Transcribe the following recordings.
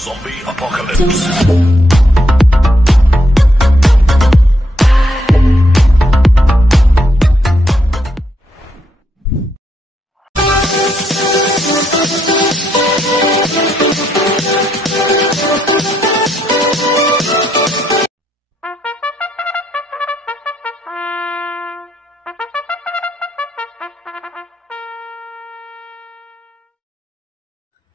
Zombie Apocalypse.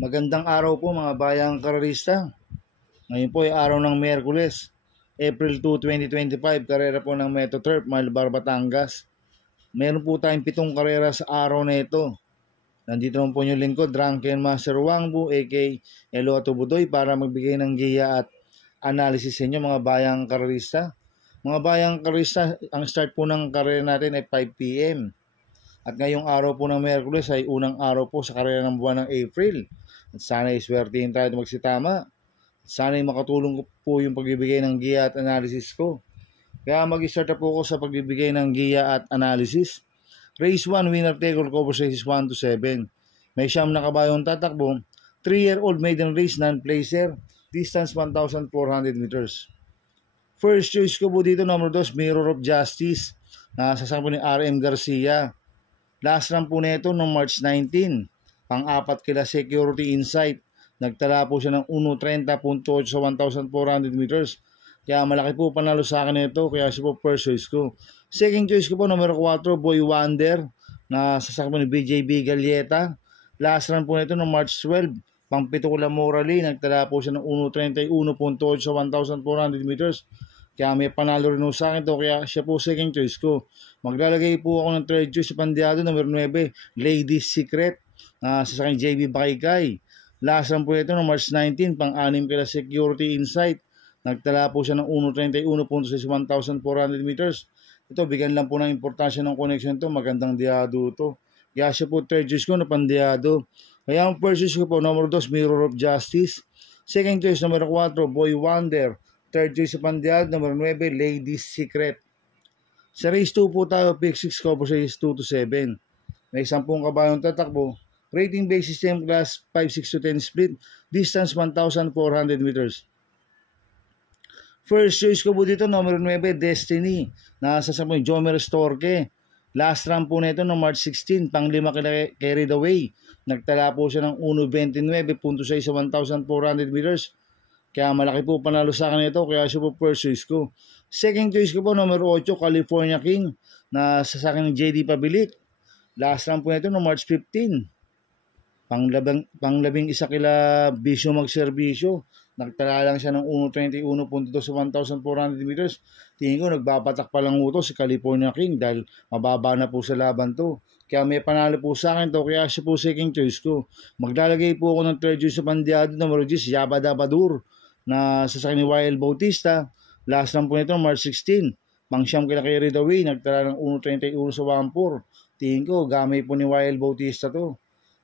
Magandang araw po mga bayang karerista. Ngayon po ay araw ng Miyerkules, April 2, 2025, karera po ng Metoturf, Malbar, Batangas. Meron po tayong 7 karera sa araw na ito. Nandito naman po yung lingkod, Drunken Master Wangbu, aka Elo Atubudoy, para magbigay ng giya at analysis sa inyo mga bayang karerista. Mga bayang karerista, ang start po ng karera natin ay 5 PM. At ngayong araw po ng Miyerkules ay unang araw po sa karera ng buwan ng April. At sana iswertihin tayo magsitama. Sana makatulong po yung pagbibigay ng giya at analysis ko. Kaya mag-start na po ako sa pagbibigay ng giya at analysis. Race 1, winner take all cover races 1 to 7. May siyam na kabayong tatakbo. 3-year-old maiden race, non-placer. Distance 1,400 meters. First choice ko po dito, number 2, Mirror of Justice. Nasasama po ni RM Garcia. Last run po nito noong March 19. Pang-apat kila Security Insight. Nagtala po siya ng 1.30.8 sa 1,400 meters. Kaya malaki po panalo sa akin ito. Kaya siya po first choice ko. Second choice ko po, number 4, Boy Wonder. Nasasakbo ni BJB Galieta. Last run po nito noong March 12. Pang-pito ko lang Morally. Nagtala po siya ng 1.31.8 sa 1,400 meters. Kaya may panalo rin sa akin ito. Kaya siya po second choice ko. Maglalagay po ako ng third choice sa pandiado, number 9, Ladies Secret. Sa saking JB Baykay. Last run po ito no March 19, pang-anim kila Security Insight. Nagtala po siya ng 1.31.6 1,400 meters. Ito, bigyan lang po ng importansya ng connection to. Magandang diado to. Kaya siya po third choice ko na pandiado. Kaya ang first choice ko po, number 2, Mirror of Justice. Second choice, number 4, Boy Wonder. Third choice sa pandiado, number 9, Ladies Secret. Sa race 2 po tayo, pick 6 cover race 2 to 7. May 10 kabayong tatakbo. Rating base system class 5, 6 to 10 split. Distance 1,400 meters. First choice ko po dito, number 9, Destiny. Nasa sa po yung Jomer Storke. Last run po nito no March 16, pang 5 kila Carried Away. Nagtala po siya ng 1.29.6 sa 1,400 meters. Kaya malaki po panalo sa akin ito, kaya siya po first choice ko. Second choice ko po, number 8, California King. Nasa sa akin ng JD Pabilik. Last run po nito no March 15. Pang-11 kila Bisyo Magserbisyo. Nagtala lang siya ng 1.31.2 sa 1,400 meters. Tingin ko nagbabatak pa lang ito si California King dahil mababa na po sa laban to. Kaya may panalo po sa akin to, kaya siya po second choice ko. Maglalagay po ako ng third choice sa pandiado, number 10, Yabadabadur. Na sa ni Wild Bautista. Last run po nito March 16. Pang-siyam kila kay Redaway. Nagtala ng 1.31 sa 1.4. Tingin ko gamay po ni Wild Bautista to.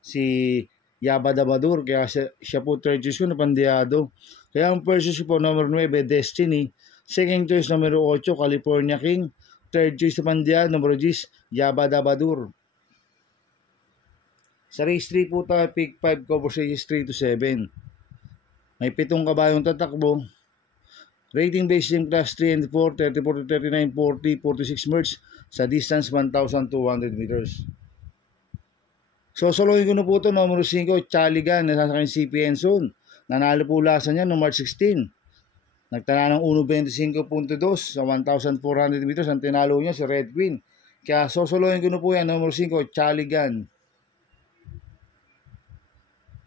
Si Yabadabadur, kaya siya po third choice ko na pandiado. Kaya ang first choice po, number 9, Destiny. Second choice, number 8, California King. Third choice na pandiado, number 10, Yabadabadur. Sa race 3 po tayo, pick 5 cover races 3 to 7. May 7 kabayong tatakbo. Rating base in class 3 and 4, 34 to 39, 40, 46 merge sa distance 1,200 meters. So, solohin ko na po ito, numero 5, Chaligan, nasasakay CP Enson. Nanalo po lasa niya noong March 16. Nagtala ng 1.25.2 sa 1,400 meters. Ang tinalo niya si Red Queen. Kaya sosolohin ko na po yan, numero 5, Chaligan.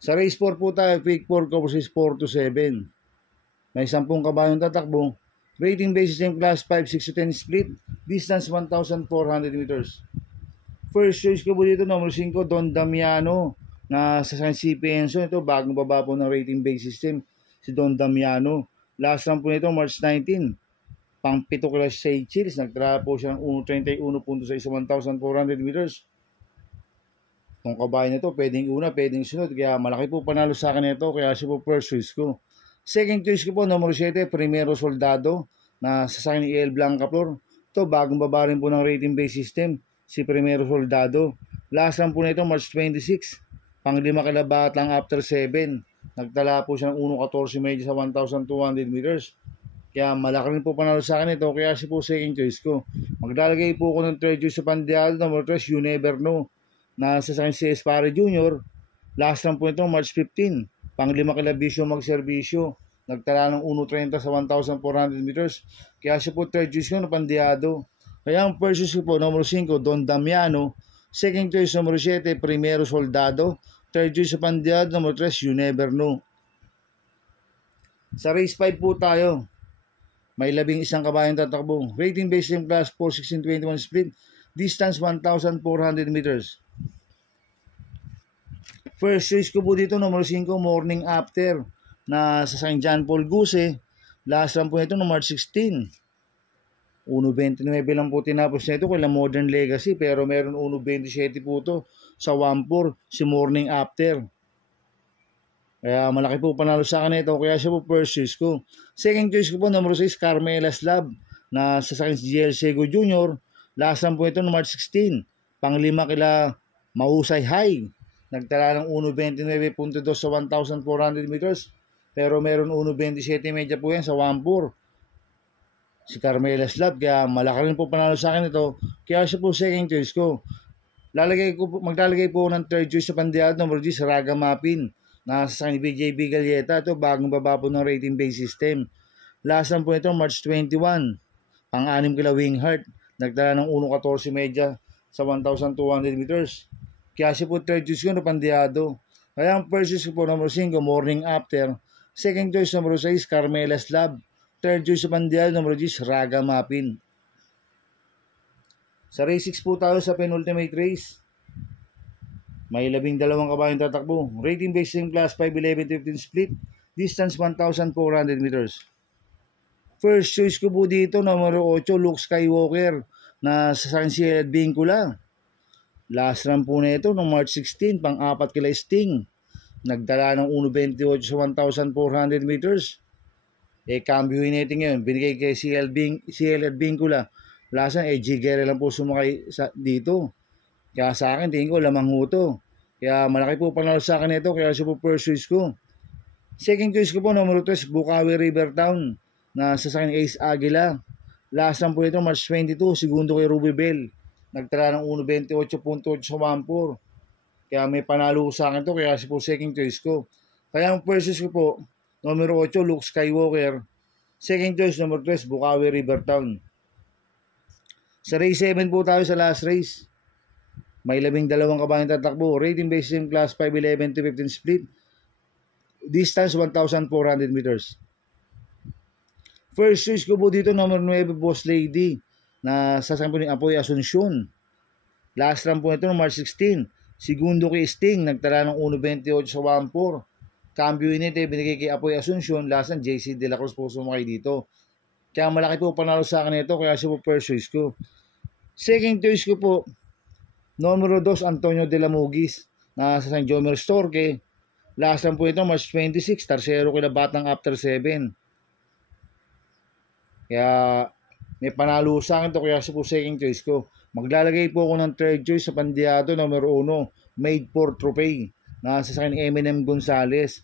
Sa race 4 po tayo, pick 4, cover 4 to 7. May 10 kabayong tatakbo. Rating basis in class 5, 6 to 10 split. Distance 1,400 meters. First choice ko po dito, number 5, Don Damiano, na sa San CP Enzo. Ito, bagong baba po ng rating base system, si Don Damiano. Last run po nito, March 19. Pang-7 kila Seychelles. Nagtara po siya ng 1.31.6 sa 1,400 meters. Kung kabayan nito, pwedeng una, pwedeng sunod. Kaya malaki po panalo sa akin ito, kaya siya po first choice ko. Second choice ko po, number 7, Primero Soldado, na sa ni El Blanca Flor. Ito, bagong baba rin po ng rating base system, si Primero Soldado. Last run po nito, March 26. Pang-5 kalabat lang after 7. Nagtala po siya ng 1.14 medyo sa 1,200 meters. Kaya malaki rin po panalo sa akin ito. Kaya siya po second choice ko. Maglalagay po ako ng third choice sa Pandiado, number 3, You Never Know. Nasa sa akin si Espare Jr. Last run po ito, March 15. Pang-5 kila Bisyo magserbisyo. Nagtala ng 1.30 sa 1,400 meters. Kaya siya po third choice ko na Pandiado. Kaya ang first choice ko po, number 5, Don Damiano. Second choice, number 7, Primero Soldado. Third choice sa Pandiado, number 3, You Never Know. Sa race 5 po tayo. May 11 kabayang tatakbo. Rating based in class 4:16:21 split. Distance 1,400 meters. First choice ko po dito, number 5, Morning After. Na sa St. John Paul Goose. Last run po ito no March 16. 1.29 lang po tinapos na ito kay Modern Legacy. Pero meron 1.27 po ito sa 1.4 si Morning After. Kaya malaki po panalo sa akin ito. Kaya siya po first choice ko. Second choice ko po, number 6, Carmela's Love. Na sa akin si GL Sego Jr. Last run po ito no March 16. Pang-5 kila Mahusay High. Nagtala ng 1.29.2 sa 1,400 meters. Pero meron 1.27 medya po yan sa 1.4. Si Carmela's Love. Kaya malaki rin po panalo sa akin ito. Kaya siya po second choice ko. Maglalagay po ng third choice sa Pandiado, number 10, Raga Mapin. Nasa sa BJB Galieta. Ito bagong baba po ng rating base system. Last run po ito March 21. Pang-6 kila Wingheart. Nagtala ng 1.14 medya sa 1,200 meters. Kaya siya po third choice ko na Pandiado. Kaya ang first choice ko po, number 5, Morning After. Second choice, number 6, Carmela's Love. Third choice sa Pandiado, number 10, Raga Mapin. Sa race 6 po tayo sa penultimate race. May 12 kabayang tatakbo. Rating based in class 5:11:15 split. Distance 1,400 meters. First choice ko po dito, number 8, Luke Skywalker. Na sa San Cielo Vincula. Last run po na ito noong March 16. Pang-4 kila Sting. Nagdala ng 1.28 sa 1,400 meters. Cambio natin ngayon. Binigay kay CL Vincula. Last run, Jigere lang po sumakay dito. Kaya sa akin, tingin ko, lamang huto. Kaya malaki po panalo sa akin ito. Kaya siya po first choice ko. Second choice ko po, number 3, Bukawi River Town. Na sa akin, Ace Aguila. Last run po ito, March 22. Segundo kay Ruby Bell. Nagtala ng 1.28.8 sa 1.4. Kaya may panalo sa akin ito. Kaya siya po second choice ko. Kaya ang first choice ko po, number 8, Luke Skywalker. Second choice, number 3, Bukawi River Town. Sa race 7 po tayo sa last race. May 12 kabayang tatakbo. Rating based in class 5:11:15 split. Distance 1,400 meters. First choice ko po dito, number 9, Boss Lady. Na sasampun ng Apoy Asuncion. Last run po ito no March 16. Segundo kay Sting. Nagtala ng 1.28 sa 1.4. Cambio init binigay kay Apoy Asuncion. Last run, JC De La Cruz po sumakay dito. Kaya malaki po panalo sa akin ito. Kaya siya po first choice ko. Second choice ko po, numero 2, Antonio De La Mugis. Na sa San Jomer Storke. Last run po ito, March 26. Tarsero kila Batang after 7. Kaya may panalo sa akin ito. Kaya siya po second choice ko. Maglalagay po ako ng third choice sa Pandiado, numero 1, Made for Trophy. Nasa sa akin Eminem Gonzalez.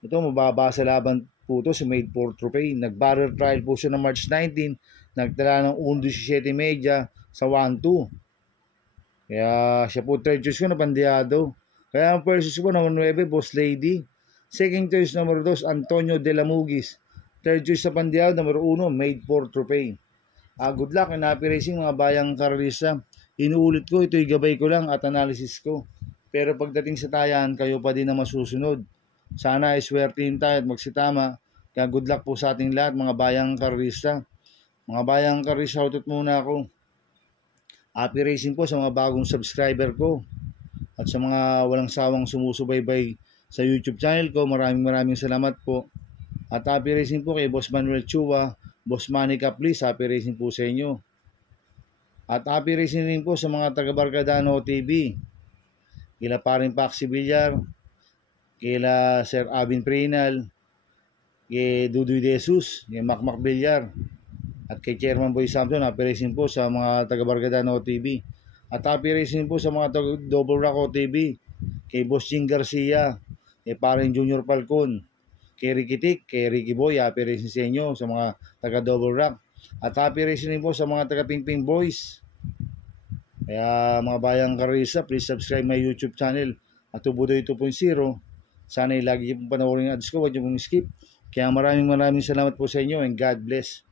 Ito, mababa sa laban po ito si Made for Trophy. Nag-barrel trial po siya ng March 19. Nagtala ng 1.17 medya sa 1.2. Kaya siya po third choice ko na Pandiado. Kaya ang first choice ko, number 9, Boss Lady. Second choice, number 2, Antonio De La Mugis. Third choice sa Pandiado, number 1, Made for Trophy. Good luck and happy racing mga bayang karalista. Inuulit ko, ito'y gabay ko lang at analysis ko. Pero pagdating sa tayan, kayo pa din na masusunod. Sana ay swertihin tayo at magsitama. Kaya good luck po sa ating lahat mga bayang karalista. Mga bayang karalista, shoutout muna ako. Happy racing po sa mga bagong subscriber ko. At sa mga walang sawang sumusubaybay sa YouTube channel ko, maraming salamat po. At happy racing po kay Boss Manuel Chua, Boss Manny Caplis, happy racing po sa inyo. At happy racing rin po sa mga taga-Barkadano TV. Kila Paring Paxi Villar, kila Sir Abin Prinal, kay Dudoy De Jesus, kay Macmac Villar, at kay Chairman Boy Samson, happy racing po sa mga taga-Barkadano TV. At happy racing po sa mga taga-Double Rock TV, kay Boss Jing Garcia, Paring Junior Falcon, kay Ricky Tik, kay Ricky Boy, happy racing sa inyo sa mga taga Double Rock. At happy racing din po sa mga taga Pingping Boys. Kaya mga bayang karista, please subscribe my YouTube channel at Tubudoy 2.0. Sana lagi pong panoorin ang ads ko, huwag niyo pong skip. Kaya maraming salamat po sa inyo and God bless.